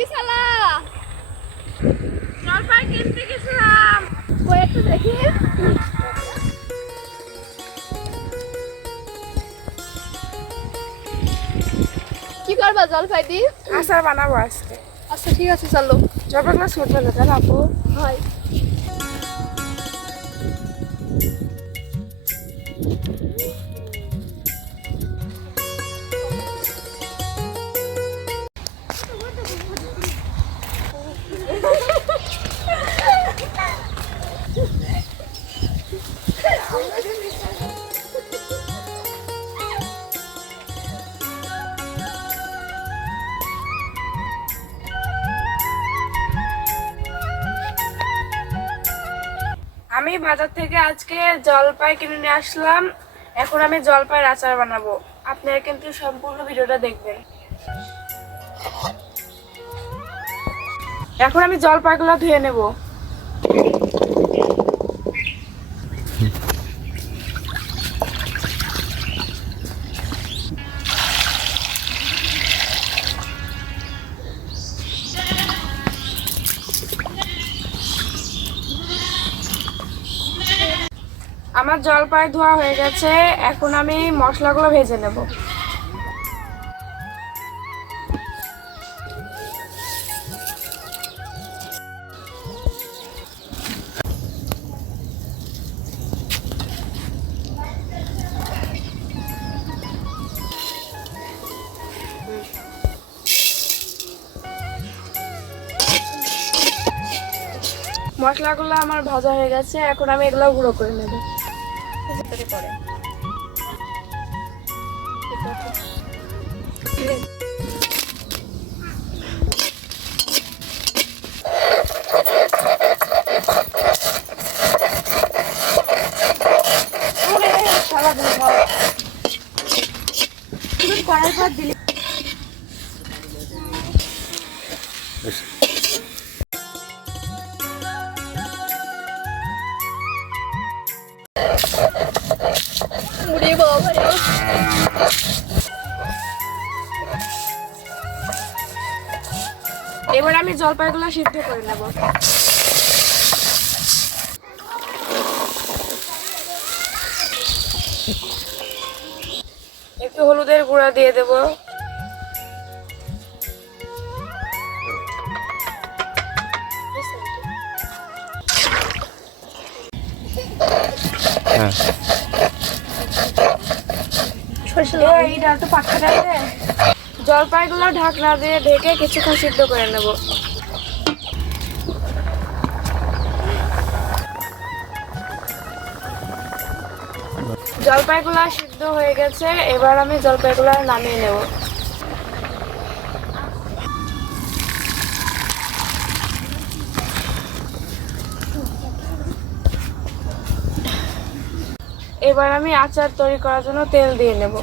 কি শালা জলপাই কিনতে গেছিলাম কই একটু দেখি কি করবা জলপাই দি আচার বানাবো আজকে। আচ্ছা ঠিক আছে চলো জলপাইগুলো ছোট ছোট তাই আপু? হয় আমি বাজার থেকে আজকে জলপাই কিনে নিয়ে আসলাম। এখন আমি জলপাইয়ের আচার বানাবো। আপনারা কিন্তু সম্পূর্ণ ভিডিওটা দেখবেন। এখন আমি জলপাইগুলো ধুয়ে নেব। আমার জলপাই ধোয়া হয়ে গেছে। এখন আমি মশলাগুলো ভেজে নেব। মশলাগুলো আমার ভাজা হয়ে গেছে। এখন আমি এগুলো গুঁড়ো করে নেব। কড়াই পর দিলে মুড়ি বাবা এবার আমি জলপাইগুলো সিদ্ধ করে নেব। একটু হলুদের গুঁড়া দিয়ে দেব। জলপাইগুলো ঢাকনা দিয়ে ঢেকে কিছুক্ষণ সিদ্ধ করে নেব। জলপাইগুলো সিদ্ধ হয়ে গেছে। এবার আমি জলপাইগুলো নামিয়ে নেব। এবার আমি আচার তৈরি করার জন্য তেল দিয়ে নেব।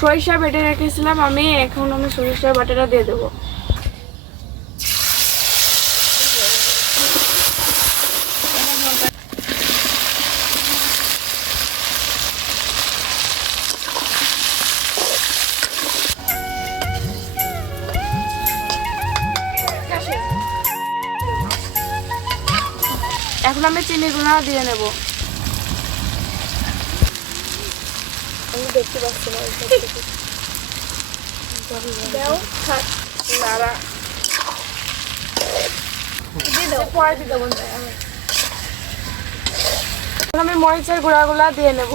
সরিষা বেটে রেখেছিলাম আমি। এখন আমি সরিষার বাটাটা দিয়ে দেবো। এখন আমি চিনি গুঁড়া দিয়ে নেব। আমি দেখতে পাচ্ছি না নাড়া পরে দিয়ে দেবো। আমি মরিচের গুঁড়াগুলা দিয়ে নেব।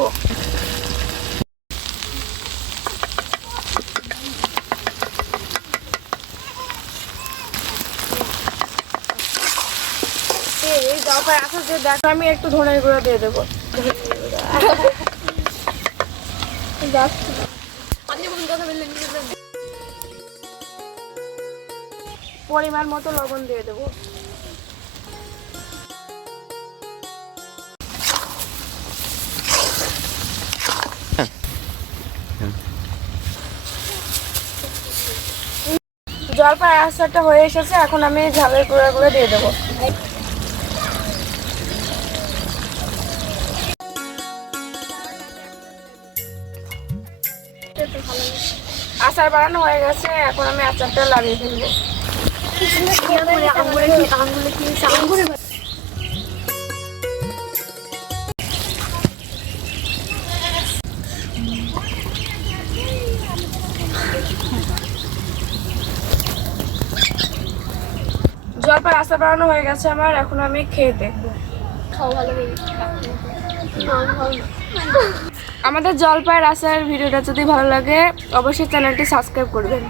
এই জলপাই আচার যে দেখো আমি একটু ধনের গুঁড়া দিয়ে দেবো। পরিমাণ মতো লবণ দিয়ে দেবো। জলপাই আচারটা হয়ে এসেছে। এখন আমি ঝালের গুঁড়াগুলো দিয়ে দেবো। আচার বানানো হয়ে গেছে, এখন আমি আচারটা লাগিয়ে ফেলবো। জলপাই আচার বানানো হয়ে গেছে আমার, এখন আমি খেয়ে দেখবো। খাও ভালো করে। আমাদের জলপাইয়ের আচার ভিডিওটা যদি ভালো লাগে অবশ্যই চ্যানেলটি সাবস্ক্রাইব করবেন।